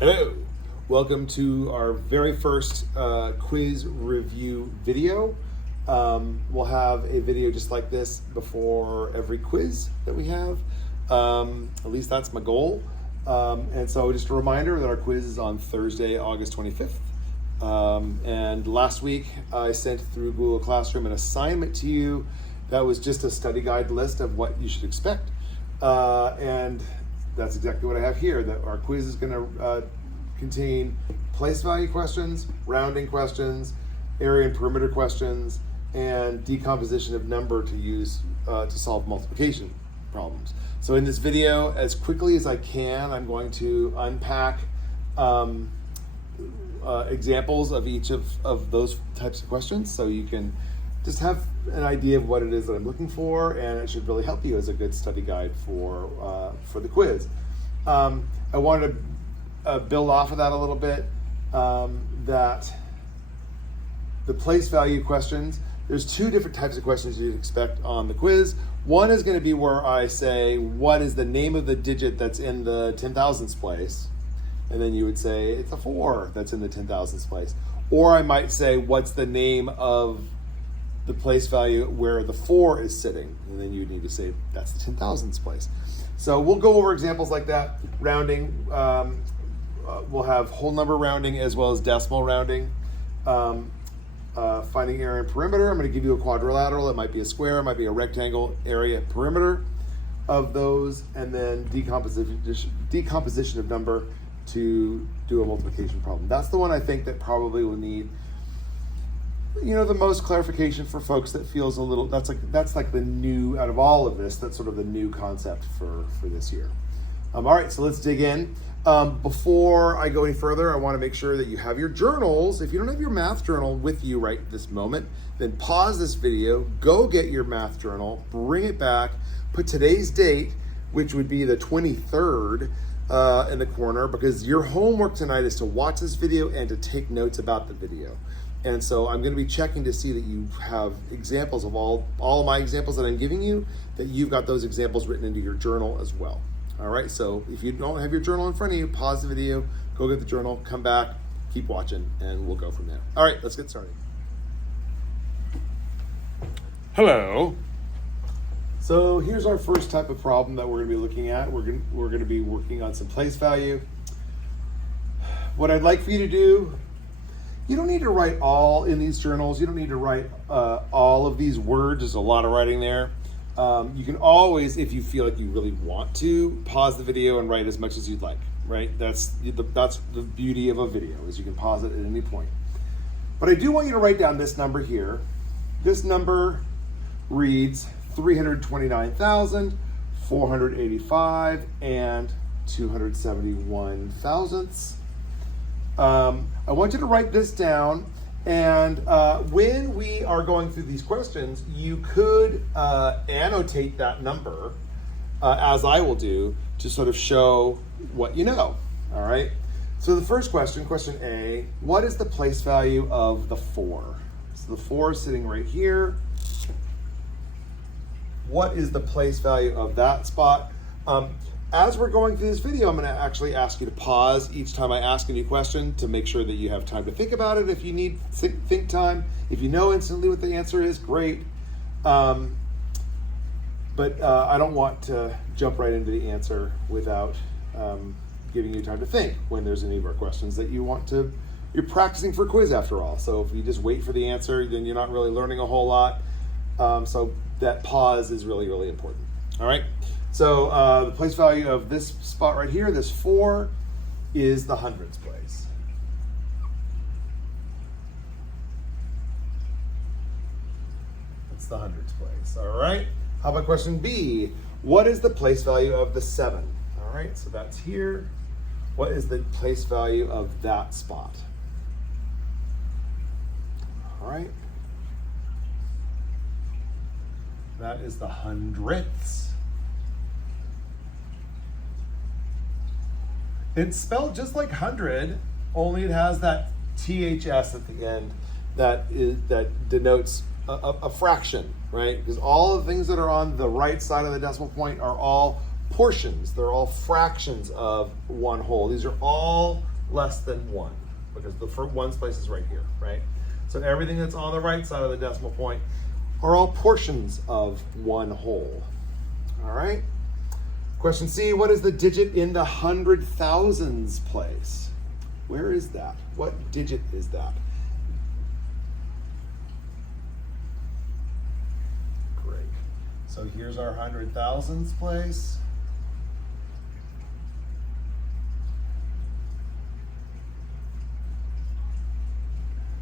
Hello, welcome to our very first quiz review video. We'll have a video just like this before every quiz that we have. At least that's my goal. And so just a reminder that our quiz is on Thursday, August 25th. And last week I sent through Google Classroom an assignment to you that was just a study guide list of what you should expect. And that's exactly what I have here, that our quiz is going to contain place value questions, rounding questions, area and perimeter questions, and decomposition of number to use to solve multiplication problems. So in this video, as quickly as I can, I'm going to unpack examples of each of those types of questions so you can just have an idea of what it is that I'm looking for, and it should really help you as a good study guide for the quiz. I wanted to build off of that a little bit, that the place value questions, there's two different types of questions you'd expect on the quiz. One is going to be where I say, what is the name of the digit that's in the 10,000ths place? And then you would say, it's a 4 that's in the 10,000ths place. Or I might say, what's the name of the place value where the 4 is sitting? And then you need to say, that's the 10,000ths place. So we'll go over examples like that. Rounding, we'll have whole number rounding as well as decimal rounding. Finding area and perimeter, I'm going to give you a quadrilateral. It might be a square, it might be a rectangle, area, perimeter of those, and then decomposition of number to do a multiplication problem. That's the one I think that probably will need, the most clarification for folks that feels a little, that's like the new, out of all of this, that's sort of the new concept for this year. All right, so let's dig in. Before I go any further, I want to make sure that you have your journals. If you don't have your math journal with you right this moment, then pause this video, go get your math journal, bring it back, put today's date, which would be the 23rd, in the corner, because your homework tonight is to watch this video and to take notes about the video. And so I'm going to be checking to see that you have examples of all of my examples that I'm giving you, that you've got those examples written into your journal as well. All right, so if you don't have your journal in front of you, pause the video, go get the journal, come back, keep watching, and we'll go from there. All right, let's get started. Hello. So here's our first type of problem that we're going to be looking at. We're going to be working on some place value. What I'd like for you to do, you don't need to write all in these journals. You don't need to write all of these words. There's a lot of writing there. You can always, if you feel like you really want to, pause the video and write as much as you'd like, right? That's the beauty of a video, is you can pause it at any point. But I do want you to write down this number here. This number reads 329,485 and 271 thousandths. I want you to write this down, and when we are going through these questions, you could annotate that number, as I will do, to sort of show what you know. All right. So the first question, question A, what is the place value of the 4? So the 4 is sitting right here. What is the place value of that spot? As we're going through this video, I'm going to actually ask you to pause each time I ask a new question to make sure that you have time to think about it. If you need think time, if you know instantly what the answer is, great. But I don't want to jump right into the answer without giving you time to think when there's any of our questions that you're practicing for a quiz after all. So if you just wait for the answer, then you're not really learning a whole lot. So that pause is really, really important. All right. So the place value of this spot right here, this 4, is the hundreds place. That's the hundreds place. All right. How about question B? What is the place value of the 7? All right. So that's here. What is the place value of that spot? All right. That is the hundredths. It's spelled just like 100, only it has that THS at the end that denotes a fraction, right? Because all the things that are on the right side of the decimal point are all portions. They're all fractions of one whole. These are all less than 1, because the ones place is right here, right? So everything that's on the right side of the decimal point are all portions of 1 whole. All right? Question C, what is the digit in the hundred thousands place? Where is that? What digit is that? Great. So here's our hundred thousands place.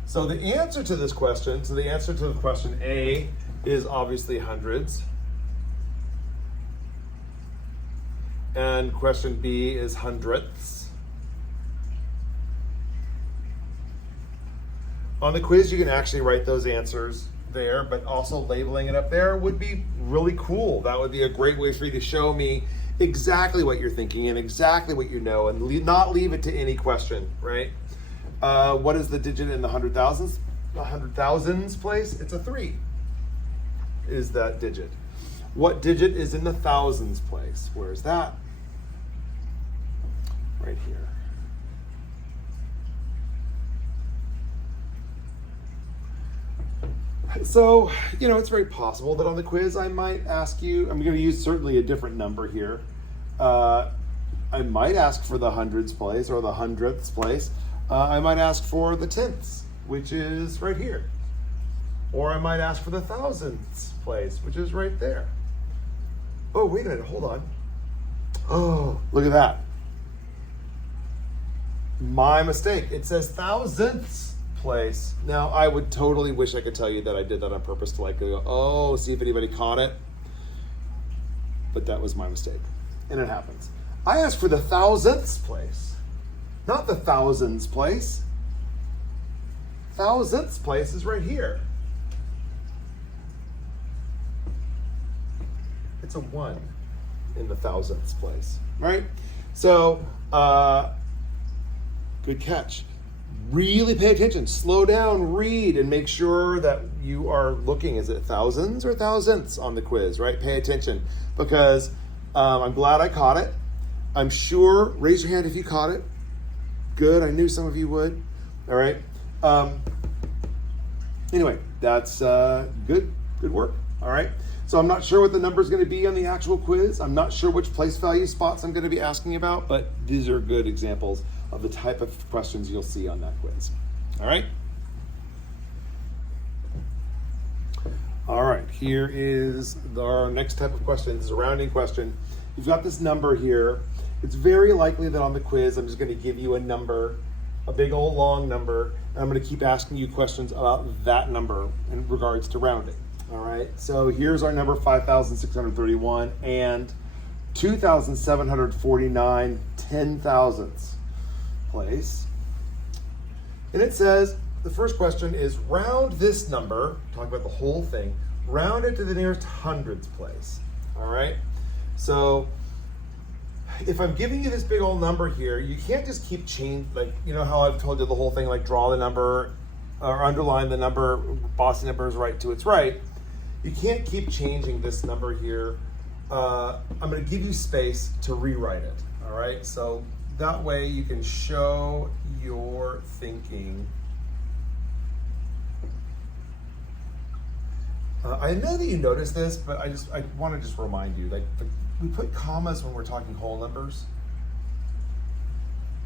So the answer to this question, so the answer to the question A is obviously hundreds. And question B is hundredths. On the quiz, you can actually write those answers there, but also labeling it up there would be really cool. That would be a great way for you to show me exactly what you're thinking and exactly what you know, and not leave it to any question, right? What is the digit in the hundred thousands? The hundred thousands place? It's a 3. Is that digit? What digit is in the thousands place? Where's that? Right here. So, it's very possible that on the quiz I might ask you, I'm going to use certainly a different number here. I might ask for the hundreds place or the hundredths place. I might ask for the tenths, which is right here. Or I might ask for the thousandths place, which is right there. Oh, wait a minute, hold on. Oh, look at that. My mistake. It says thousandths place. Now, I would totally wish I could tell you that I did that on purpose to go, oh, see if anybody caught it. But that was my mistake. And it happens. I asked for the thousandths place, not the thousands place. Thousandths place is right here. It's a 1 in the thousandths place, right? So, good catch. Really pay attention, slow down, read, and make sure that you are looking, is it thousands or thousandths on the quiz, right? Pay attention, because I'm glad I caught it. I'm sure, raise your hand if you caught it. Good, I knew some of you would. All right. Anyway, that's good work. All right. So I'm not sure what the number is going to be on the actual quiz. I'm not sure which place value spots I'm going to be asking about, but these are good examples of the type of questions you'll see on that quiz. All right. All right, here is our next type of question. This is a rounding question. You've got this number here. It's very likely that on the quiz, I'm just going to give you a number, a big old long number, and I'm going to keep asking you questions about that number in regards to rounding. All right, so here's our number 5,631 and 2,749 10,000ths place. And it says, the first question is round this number, talking about the whole thing, round it to the nearest hundreds place. All right, so if I'm giving you this big old number here, you can't just keep changing, like, you know how I've told you the whole thing, like draw the number or underline the number, bossy number is right to its right. You can't keep changing this number here. I'm going to give you space to rewrite it, all right? So that way you can show your thinking. I know that you noticed this, but I want to just remind you, like, we put commas when we're talking whole numbers,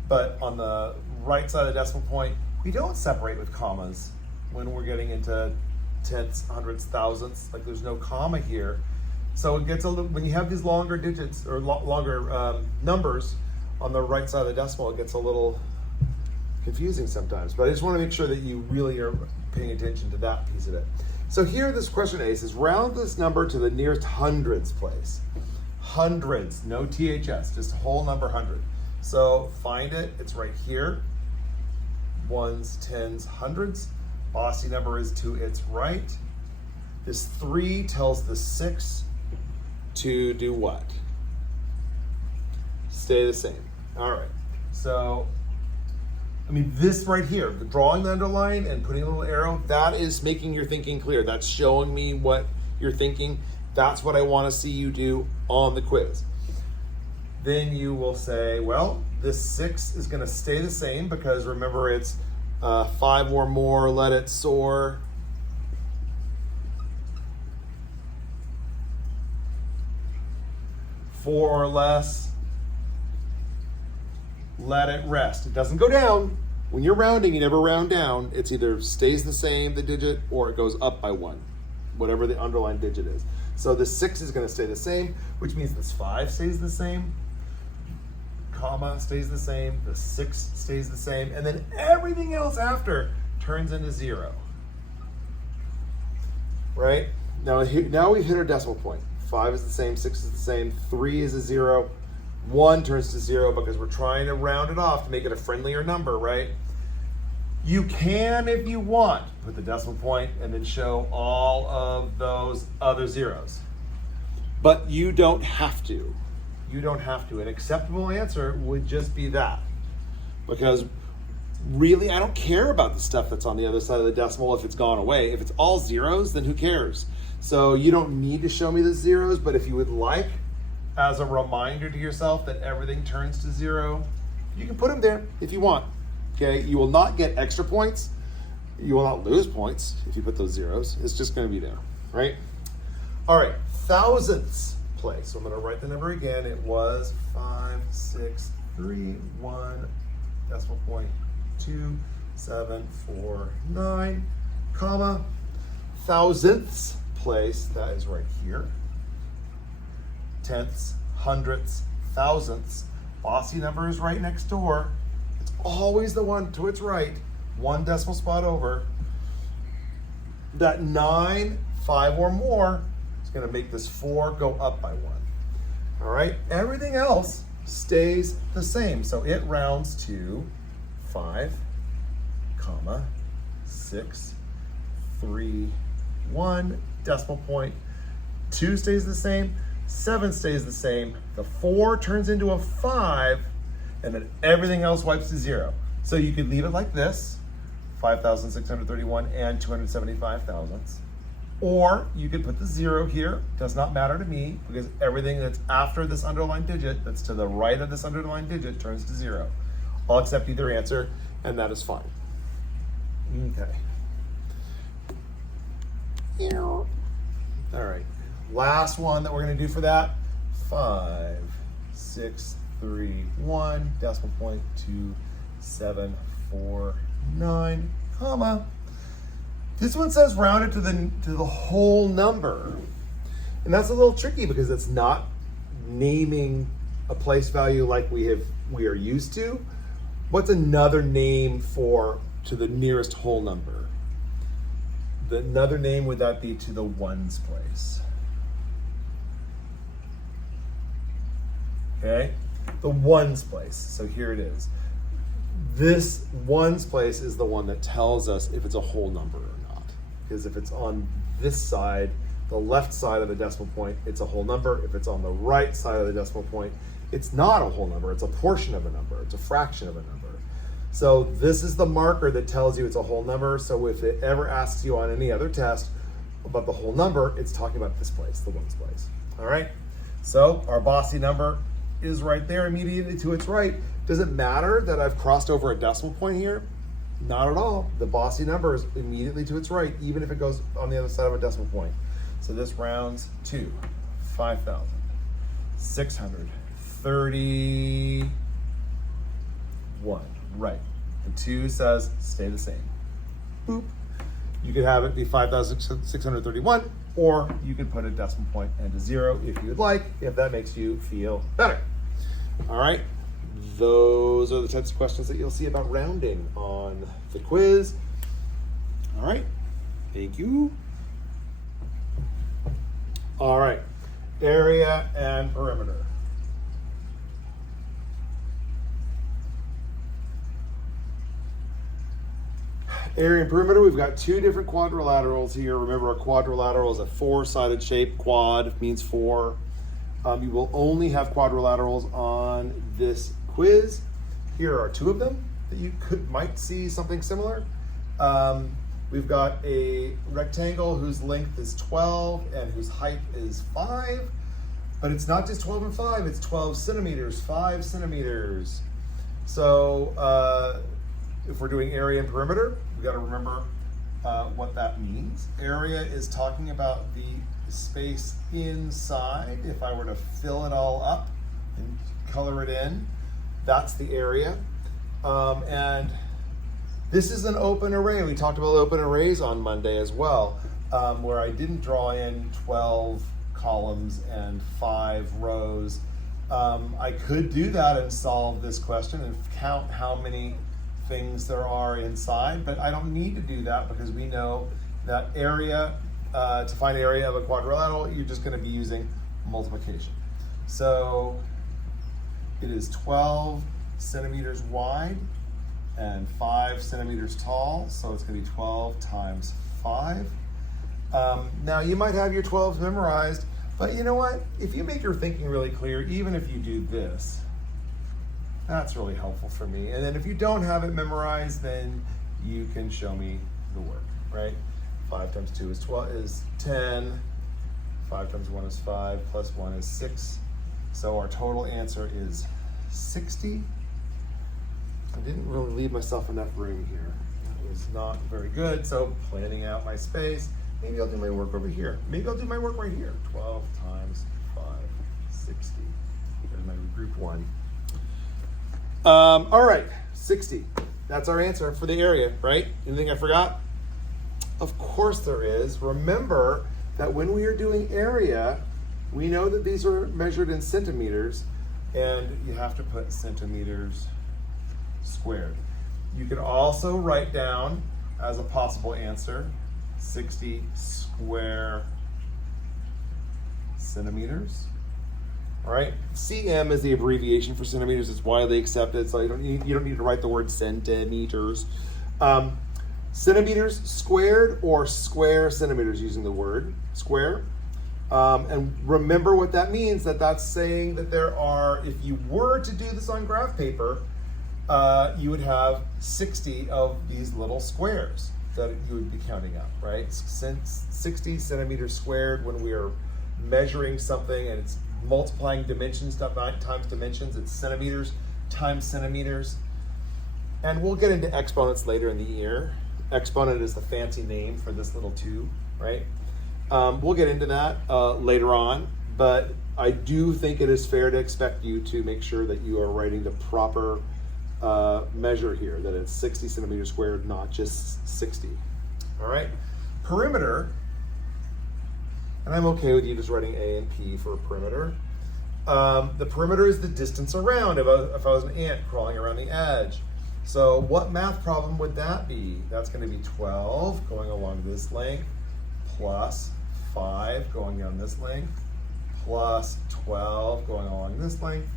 but on the right side of the decimal point, we don't separate with commas when we're getting into tenths, hundredths, thousandths. Like, there's no comma here. So it gets a little, when you have these longer digits or longer numbers on the right side of the decimal, it gets a little confusing sometimes. But I just want to make sure that you really are paying attention to that piece of it. So here, this question A says, round this number to the nearest hundreds place. Hundreds, no THS, just whole number 100. So find it, it's right here. Ones, tens, hundreds. Bossy number is to its right. This 3 tells the 6 to do what? Stay the same. All right, so, I mean, this right here, the drawing the underline and putting a little arrow, that is making your thinking clear. That's showing me what you're thinking. That's what I want to see you do on the quiz. then you will say, well, this 6 is going to stay the same because remember it's 5 or more, let it soar. Four or less, let it rest. It doesn't go down. When you're rounding, you never round down. It's either stays the same, the digit, or it goes up by 1, whatever the underlying digit is. So the 6 is going to stay the same, which means this 5 stays the same, comma stays the same, the 6 stays the same, and then everything else after turns into 0. Right? Now we've hit our decimal point. 5 is the same, 6 is the same, 3 is a 0, 1 turns to 0 because we're trying to round it off to make it a friendlier number, right? You can, if you want, put the decimal point and then show all of those other zeros. But you don't have to. You don't have to. An acceptable answer would just be that. Because really, I don't care about the stuff that's on the other side of the decimal if it's gone away. If it's all zeros, then who cares? So you don't need to show me the zeros, but if you would like, as a reminder to yourself that everything turns to 0, you can put them there if you want. Okay, you will not get extra points. You will not lose points if you put those zeros. It's just going to be there, right? All right, thousandths place. So I'm going to write the number again. It was 5, 6, 3, 1, decimal point 2, 7, 4, 9, comma, thousandths place. That is right here. Tenths, hundredths, thousandths. Bossy number is right next door. It's always the one to its right, 1 decimal spot over. That 9, 5 or more is going to make this 4 go up by 1. All right, everything else stays the same. So it rounds to 5, comma, 6, 3, 1, decimal point. 2 stays the same. 7 stays the same. The 4 turns into a 5, and then everything else wipes to 0. So you could leave it like this, 5,631 and 275 thousandths. Or you could put the 0 here. Does not matter to me because everything that's after this underlined digit, that's to the right of this underlined digit, turns to 0. I'll accept either answer, and that is fine. Okay. All right. Last one that we're going to do for that, 5, 6, 3, 1, decimal point 2, 7, 4, 9, comma. This one says round it to the whole number. And that's a little tricky because it's not naming a place value like we are used to. What's another name for to the nearest whole number? Another name would that be to the ones place? Okay, the ones place. So here it is. This ones place is the one that tells us if it's a whole number or not. Because if it's on this side, the left side of the decimal point, it's a whole number. If it's on the right side of the decimal point, it's not a whole number. It's a portion of a number. It's a fraction of a number. So this is the marker that tells you it's a whole number. So if it ever asks you on any other test about the whole number, it's talking about this place, the ones place. All right. So our bossy number is right there immediately to its right. Does it matter that I've crossed over a decimal point here? Not at all. The bossy number is immediately to its right, even if it goes on the other side of a decimal point. So this rounds to 5,631. Right. The 2 says stay the same. Boop. You could have it be 5,631, or you could put a decimal point and a 0 if you would like, if that makes you feel better. All right. Those are the types of questions that you'll see about rounding on the quiz. All right. Thank you. All right. Area and perimeter. Area and perimeter, we've got 2 different quadrilaterals here. Remember, a quadrilateral is a 4-sided shape. Quad means 4. You will only have quadrilaterals on this quiz. Here are 2 of them that you might see something similar. We've got a rectangle whose length is 12 and whose height is 5. But it's not just 12 and 5, it's 12 centimeters, 5 centimeters. So if we're doing area and perimeter, we got to remember what that means. Area is talking about the space inside. If I were to fill it all up and color it in, that's the area. And this is an open array. We talked about open arrays on Monday as well, where I didn't draw in 12 columns and 5 rows. I could do that and solve this question and count how many things there are inside, but I don't need to do that because we know that area, to find area of a quadrilateral, you're just going to be using multiplication. So it is 12 centimeters wide and 5 centimeters tall, so it's going to be 12 times 5. Now you might have your 12s memorized, but you know what? If you make your thinking really clear, even if you do this, that's really helpful for me. And then if you don't have it memorized, then you can show me the work, right? 5 times 2 is 12 is 10. 5 times 1 is 5, plus 1 is 6. So our total answer is 60. I didn't really leave myself enough room here. That was not very good. So planning out my space, maybe I'll do my work over here. Maybe I'll do my work right here. 12 times 5, 60. There's my group 1. All right, 60. That's our answer for the area, right? Anything I forgot? Of course there is. Remember that when we are doing area, we know that these are measured in centimeters, and you have to put centimeters squared. You can also write down as a possible answer 60 square centimeters. All right, cm is the abbreviation for centimeters. It's widely accepted, so you don't need to write the word centimeters. Centimeters squared or square centimeters, using the word square. And remember what that means, that's saying that there are, if you were to do this on graph paper, you would have 60 of these little squares that you would be counting up, right? Since 60 centimeters squared, when we are measuring something and it's multiplying dimensions times dimensions, it's centimeters times centimeters. And we'll get into exponents later in the year. Exponent is the fancy name for this little 2, right? We'll get into that later on, but I do think it is fair to expect you to make sure that you are writing the proper measure here, that it's 60 centimeters squared, not just 60. All right, perimeter, and I'm okay with you just writing A and P for perimeter. The perimeter is the distance around, if I was an ant crawling around the edge. So what math problem would that be? That's going to be 12 going along this length, plus 5 going down this length, plus 12 going along this length,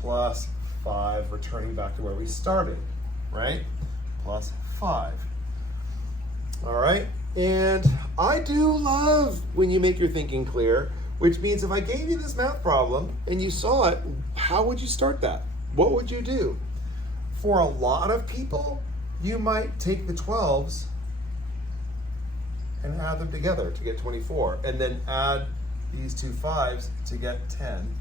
plus 5 returning back to where we started, right? Plus 5. All right, and I do love when you make your thinking clear, which means if I gave you this math problem and you saw it, how would you start that? What would you do? For a lot of people, you might take the 12s and add them together to get 24, and then add these 2 5s to get 10,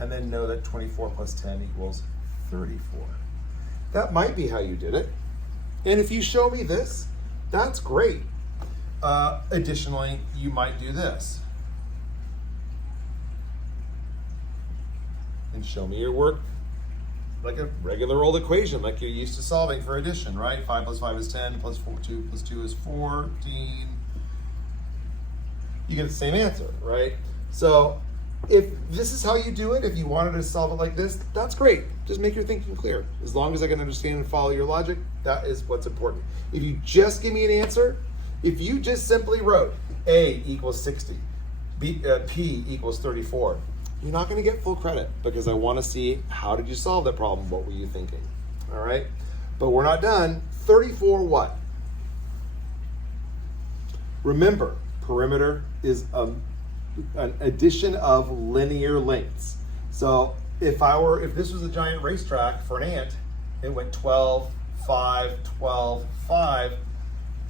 and then know that 24 plus 10 equals 34. That might be how you did it. And if you show me this, that's great. Additionally, you might do this. And show me your work like a regular old equation, like you're used to solving for addition, right? 5 plus 5 is 10, plus 2 plus 2 is 14. You get the same answer, right? So if this is how you do it, if you wanted to solve it like this, that's great. Just make your thinking clear. As long as I can understand and follow your logic, that is what's important. If you just give me an answer, if you just simply wrote A equals 60, P equals 34, you're not going to get full credit, because I want to see, how did you solve that problem? What were you thinking? All right, but we're not done. 34 what? Remember, perimeter is an addition of linear lengths. So if this was a giant racetrack for an ant, it went 12, 5, 12, 5.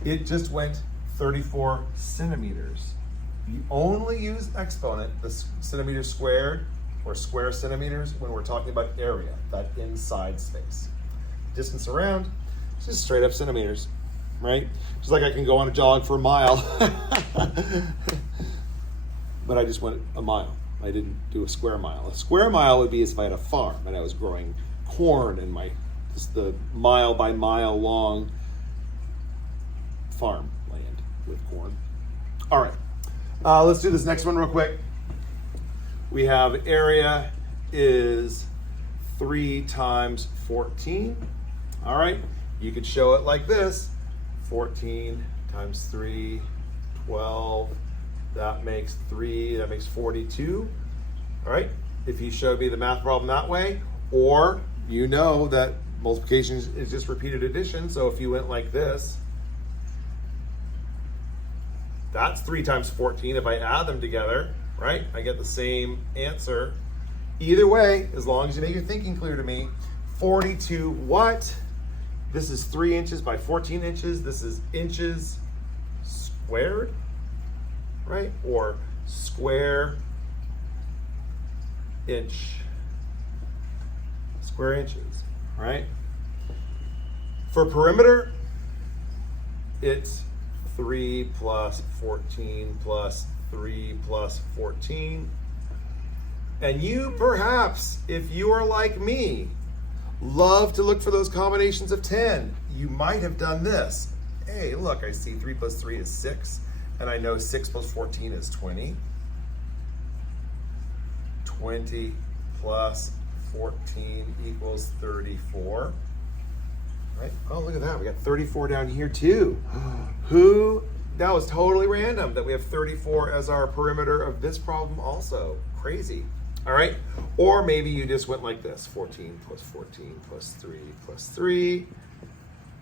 It just went 34 centimeters. You only use exponent, the centimeters squared or square centimeters, when we're talking about area, that inside space. Distance around, it's just straight up centimeters, right? Just like I can go on a jog for a mile, but I just went a mile. I didn't do a square mile. A square mile would be as if I had a farm and I was growing corn in just the mile by mile long farm land with corn. All right. Let's do this next one real quick. We have area is 3 times 14. All right, you could show it like this. 14 times 3, 12. That makes 42. All right, if you showed me the math problem that way, or you know that multiplication is just repeated addition, so if you went like this, that's 3 times 14. If I add them together, right, I get the same answer. Either way, as long as you make your thinking clear to me, 42 what? This is 3 inches by 14 inches. This is inches squared, right? Or square inch. Square inches, right? For perimeter, it's 3 plus 14 plus 3 plus 14. And you perhaps, if you are like me, love to look for those combinations of 10. You might have done this. Hey, look, I see 3 plus 3 is 6, and I know 6 plus 14 is 20. 20 plus 14 equals 34. Right? Oh, look at that. We got 34 down here too. That was totally random that we have 34 as our perimeter of this problem also. Crazy. All right. Or maybe you just went like this. 14 plus 14 plus 3 plus 3.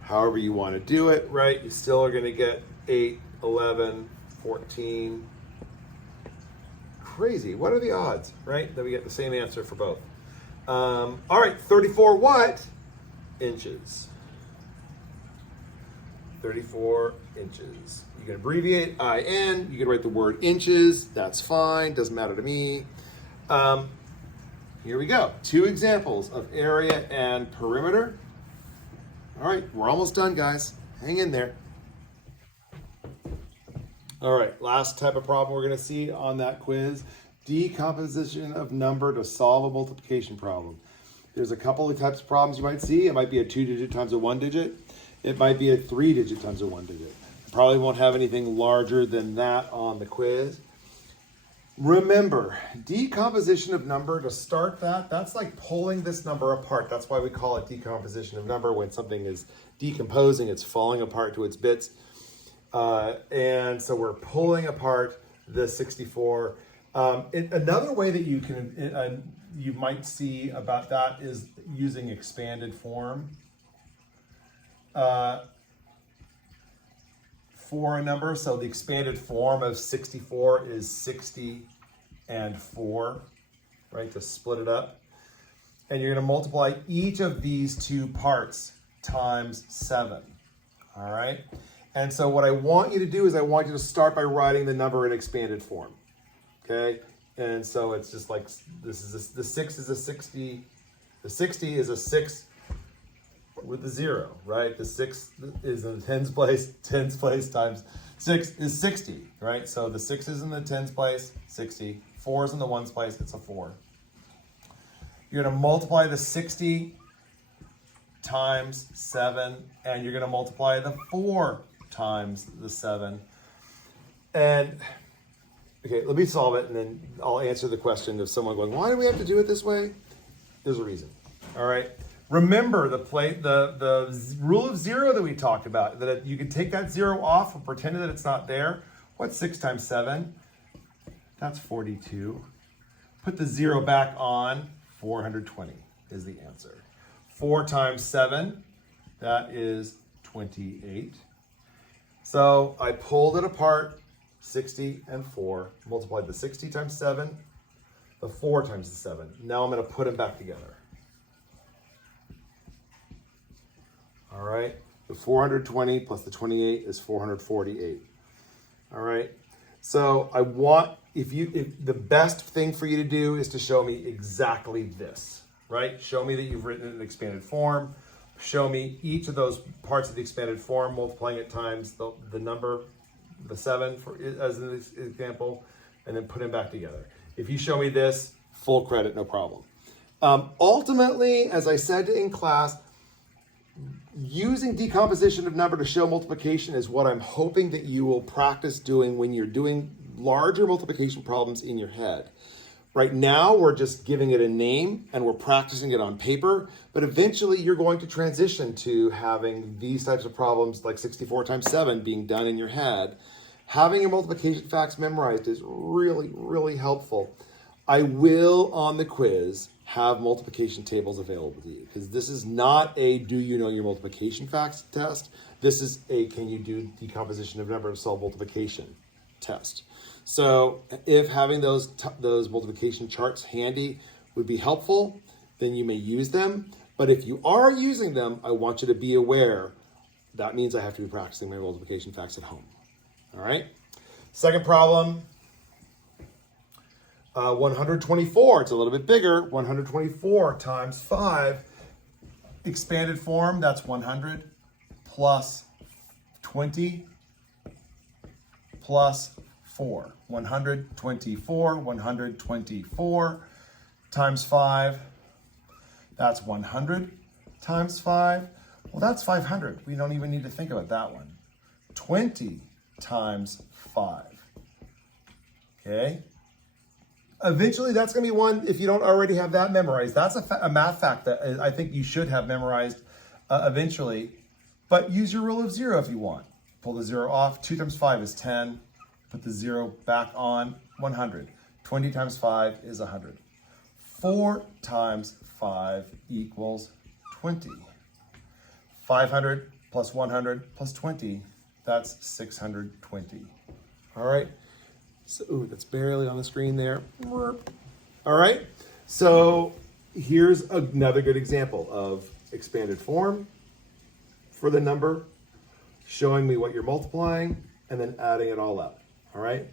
However you want to do it, right? You still are going to get 8, 11, 14. Crazy. What are the odds, right? That we get the same answer for both. All right. 34 what? Inches. 34 inches. You can abbreviate IN. You can write the word inches. That's fine. Doesn't matter to me. Here we go. 2 examples of area and perimeter. All right, we're almost done, guys. Hang in there. All right, last type of problem we're going to see on that quiz. Decomposition of number to solve a multiplication problem. There's a couple of types of problems you might see. It might be a 2-digit times a 1-digit. It might be a 3-digit times a 1-digit. I probably won't have anything larger than that on the quiz. Remember, decomposition of number, to start that's like pulling this number apart. That's why we call it decomposition of number. When something is decomposing, it's falling apart to its bits. And so we're pulling apart the 64. Another way that you might see about that is using expanded form. For a number. So the expanded form of 64 is 60 and 4, right? To split it up. And you're going to multiply each of these 2 parts times 7. All right? And so what I want you to do is I want you to start by writing the number in expanded form. Okay? And so it's just like the 6 is a 60. The 60 is a 6 with the 0, right? The 6 is in the tens place times 6 is 60, right? So the 6 is in the tens place, 60. 4 is in the ones place, it's a 4. You're going to multiply the 60 times 7, and you're going to multiply the 4 times the 7. And, okay, let me solve it, and then I'll answer the question of someone going, why do we have to do it this way? There's a reason, all right? Remember the rule of 0 that we talked about, that you can take that 0 off and pretend that it's not there. What's 6 times 7? That's 42. Put the 0 back on, 420 is the answer. 4 times 7, that is 28. So I pulled it apart, 60 and 4, multiplied the 60 times 7, the 4 times the 7. Now I'm going to put them back together. All right, the 420 plus the 28 is 448. All right, So I want, if the best thing for you to do is to show me exactly this, right? Show me that you've written it in expanded form. Show me each of those parts of the expanded form, multiplying it times the number, the 7 as an example, and then put them back together. If you show me this, full credit, no problem. Ultimately, as I said in class, using decomposition of number to show multiplication is what I'm hoping that you will practice doing when you're doing larger multiplication problems in your head. Right now, we're just giving it a name and we're practicing it on paper, but eventually you're going to transition to having these types of problems like 64 times 7 being done in your head. Having your multiplication facts memorized is really, really helpful. I will, on the quiz, have multiplication tables available to you because this is not a do you know your multiplication facts test. This is a can you do decomposition of number to solve multiplication test. So if having those multiplication charts handy would be helpful, then you may use them. But if you are using them, I want you to be aware that means I have to be practicing my multiplication facts at home. All right. Second problem. 124, it's a little bit bigger. 124 times 5, expanded form, that's 100 plus 20 plus 4. 124 times 5, that's 100 times 5. Well, that's 500. We don't even need to think about that one. 20 times 5. Okay. Eventually, that's going to be one, if you don't already have that memorized, that's a math fact that I think you should have memorized eventually. But use your rule of 0 if you want. Pull the 0 off. 2 times 5 is 10. Put the 0 back on. 100. 20 times 5 is 100. 4 times 5 equals 20. 500 plus 100 plus 20, that's 620. All right. So, ooh, that's barely on the screen there. All right, so here's another good example of expanded form for the number, showing me what you're multiplying, and then adding it all up, all right?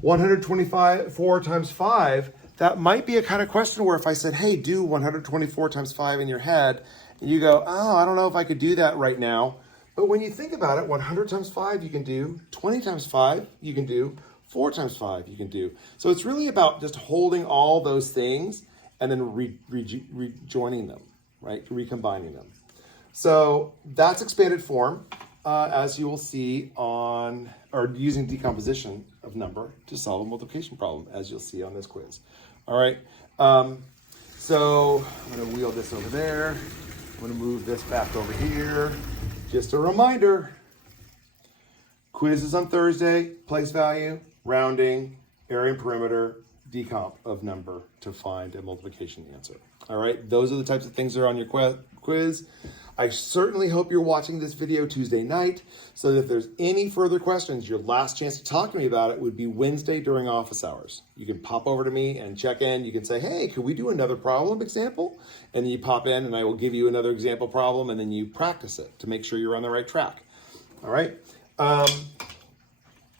124 times 5, that might be a kind of question where if I said, hey, do 124 times 5 in your head, and you go, oh, I don't know if I could do that right now. But when you think about it, 100 times 5 you can do, 20 times 5 you can do, 4 times 5 you can do. So it's really about just holding all those things and then rejoining them, right? Recombining them. So that's expanded form, as you will see or using decomposition of number to solve a multiplication problem, as you'll see on this quiz. All right. So I'm going to wheel this over there. I'm going to move this back over here. Just a reminder, quiz is on Thursday, place value, rounding, area and perimeter, decomp of number to find a multiplication answer. All right, those are the types of things that are on your quiz. I certainly hope you're watching this video Tuesday night, so that if there's any further questions, your last chance to talk to me about it would be Wednesday during office hours. You can pop over to me and check in. You can say, hey, could we do another problem example? And then you pop in and I will give you another example problem and then you practice it to make sure you're on the right track. All right.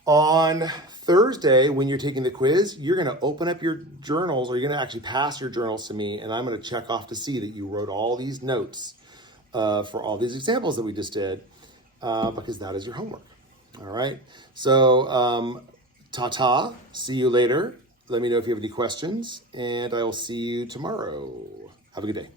On Thursday, when you're taking the quiz, you're going to open up your journals, or you're going to actually pass your journals to me, and I'm going to check off to see that you wrote all these notes for all these examples that we just did, because that is your homework. All right. So ta-ta. See you later. Let me know if you have any questions, and I will see you tomorrow. Have a good day.